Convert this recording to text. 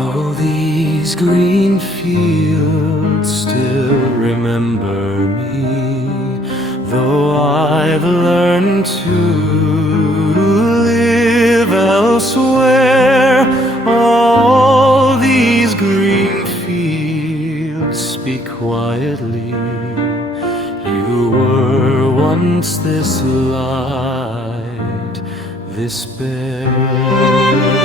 All these green fields still remember me, though I've learned to live elsewhere. All these green fields speak quietly. You were once this light, this bare.